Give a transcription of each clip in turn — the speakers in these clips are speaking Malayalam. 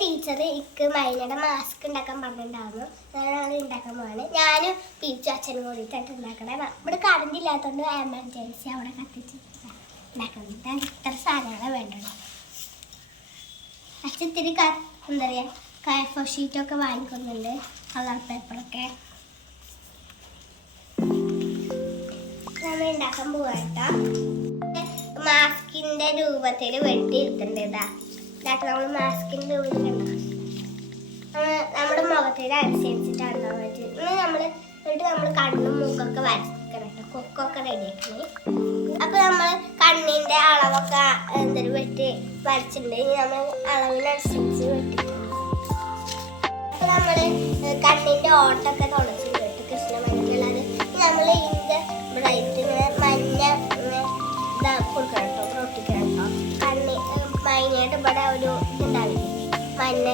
ടീച്ചർ എനിക്ക് മൈനയുടെ മാസ്ക് ഉണ്ടാക്കാൻ പറഞ്ഞിട്ടുണ്ടായിരുന്നു. അതാണ് ഉണ്ടാക്കാൻ പോവാണ്. ഞാനും ടീച്ചർ അച്ഛനും കൂടിയിട്ടാണ് ഉണ്ടാക്കണേ. ഇവിടെ കറണ്ട് ഇല്ലാത്തതുകൊണ്ട് എമർജൻസി അവിടെ കത്തിച്ച് ഉണ്ടാക്കുന്നുണ്ട് ഇത്ര സാധനങ്ങളെ വേണ്ടത്. അച്ഛൻ ഇത്തിരി എന്താ പറയുക കയഫോ ഷീറ്റൊക്കെ വാങ്ങിക്കുന്നുണ്ട്. കളർ പേപ്പറൊക്കെ നമ്മൾ ഉണ്ടാക്കാൻ പോവാട്ടോ മാസ്കിന്റെ രൂപത്തിൽ വെട്ടി നമ്മൾ രൂപത്തിൽ കണ്ടോ നമ്മൾ നമ്മുടെ മുഖത്തിന് അനുസരിച്ചിട്ടാണ് നമ്മൾ ഇന്ന് നമ്മൾ എന്നിട്ട് നമ്മൾ കണ്ണും മൂക്കൊക്കെ വരക്കണം കേട്ടോ. കൊക്കൊക്കെ റെഡിയാക്കണേ അപ്പോൾ നമ്മൾ കണ്ണിന്റെ അളവൊക്കെ എന്തൊരു വെട്ടി വരച്ചിട്ടുണ്ട്. ഇനി നമ്മൾ അളവിനനുസരിച്ച് വെട്ടി. അപ്പോൾ നമ്മൾ കണ്ണിന്റെ ഓട്ടൊക്കെ തുളച്ചിട്ട് കേട്ടോ ഇവിടെ ഒരു ഇതുണ്ടാവില്ലേ? മഞ്ഞ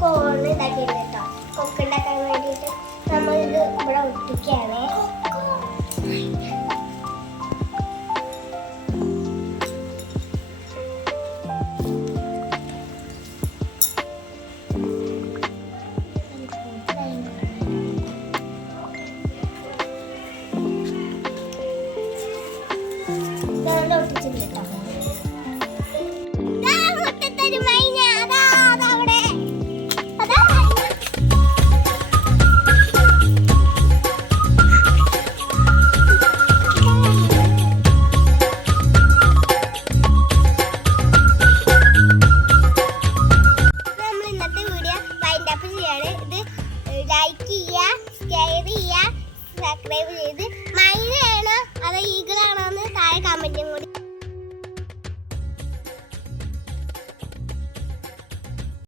കോണ് ഇതാക്കിയിട്ടുണ്ട് കേട്ടോ കൊക്ക് ഉണ്ടാക്കാൻ വേണ്ടിയിട്ട് നമ്മൾ ഇത് ഇവിടെ ഒട്ടിക്കുകയാണ് ഇതാണ് ഒട്ടിച്ചിട്ടുണ്ട് കേട്ടോ ചെയ്യുക സബ്സ്ക്രൈബ് ചെയ്ത്